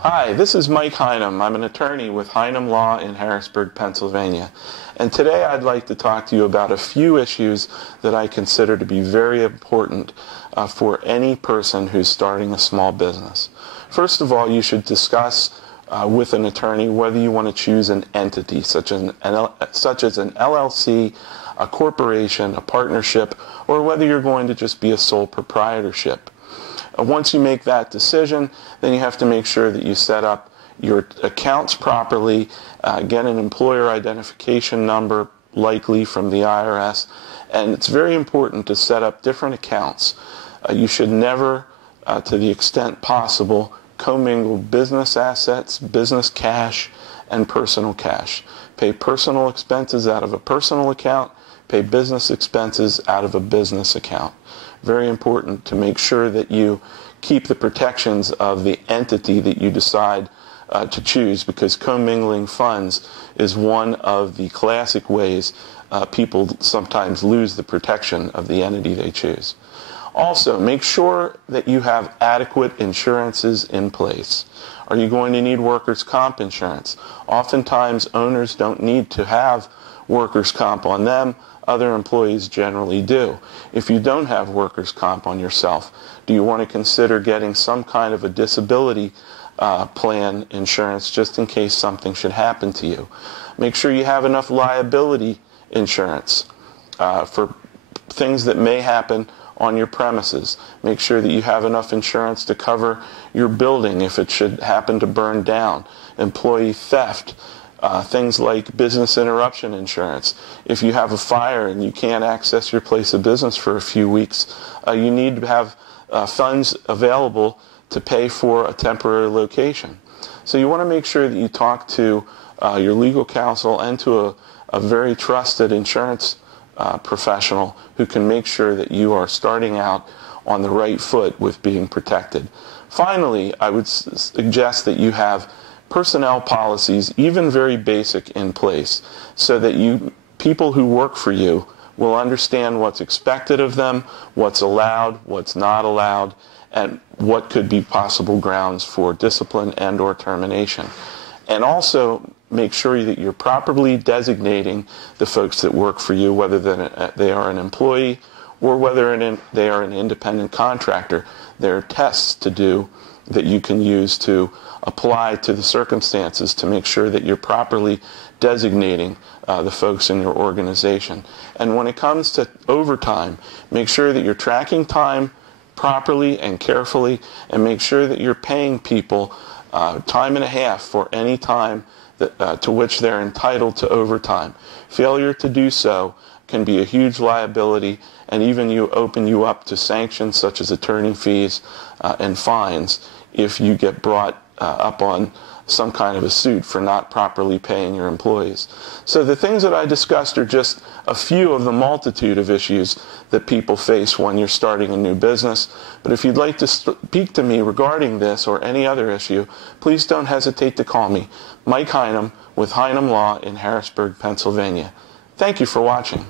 Hi, this is Mike Heinum. I'm an attorney with Heinum Law in Harrisburg, Pennsylvania. And today I'd like to talk to you about a few issues that I consider to be very important for any person who's starting a small business. First of all, you should discuss with an attorney whether you want to choose an entity such as an LLC, a corporation, a partnership, or whether you're going to just be a sole proprietorship. Once you make that decision, then you have to make sure that you set up your accounts properly, get an employer identification number, likely from the IRS, and it's very important to set up different accounts. You should never, to the extent possible, commingle business assets, business cash, and personal cash. Pay personal expenses out of a personal account, pay business expenses out of a business account. Very important to make sure that you keep the protections of the entity that you decide to choose, because commingling funds is one of the classic ways people sometimes lose the protection of the entity they choose. Also, make sure that you have adequate insurances in place. Are you going to need workers' comp insurance? Oftentimes, owners don't need to have workers' comp on them. Other employees generally do. If you don't have workers' comp on yourself, do you want to consider getting some kind of a disability plan insurance just in case something should happen to you? Make sure you have enough liability insurance for things that may happen on your premises. Make sure that you have enough insurance to cover your building if it should happen to burn down, employee theft, things like business interruption insurance. If you have a fire and you can't access your place of business for a few weeks, you need to have funds available to pay for a temporary location. So you want to make sure that you talk to your legal counsel and to a very trusted insurance professional who can make sure that you are starting out on the right foot with being protected. Finally, I would suggest that you have personnel policies, even very basic, in place so that people who work for you will understand what's expected of them, what's allowed, what's not allowed, and what could be possible grounds for discipline and or termination. And also make sure that you're properly designating the folks that work for you, whether they are an employee or whether they are an independent contractor. There are tests to do that you can use to apply to the circumstances to make sure that you're properly designating the folks in your organization. And when it comes to overtime, make sure that you're tracking time properly and carefully, and make sure that you're paying people time and a half for any time to which they're entitled to overtime. Failure to do so can be a huge liability, and even open you up to sanctions such as attorney fees and fines if you get brought up on some kind of a suit for not properly paying your employees. So the things that I discussed are just a few of the multitude of issues that people face when you're starting a new business. But if you'd like to speak to me regarding this or any other issue, please don't hesitate to call me. Mike Heinum with Heinum Law in Harrisburg, Pennsylvania. Thank you for watching.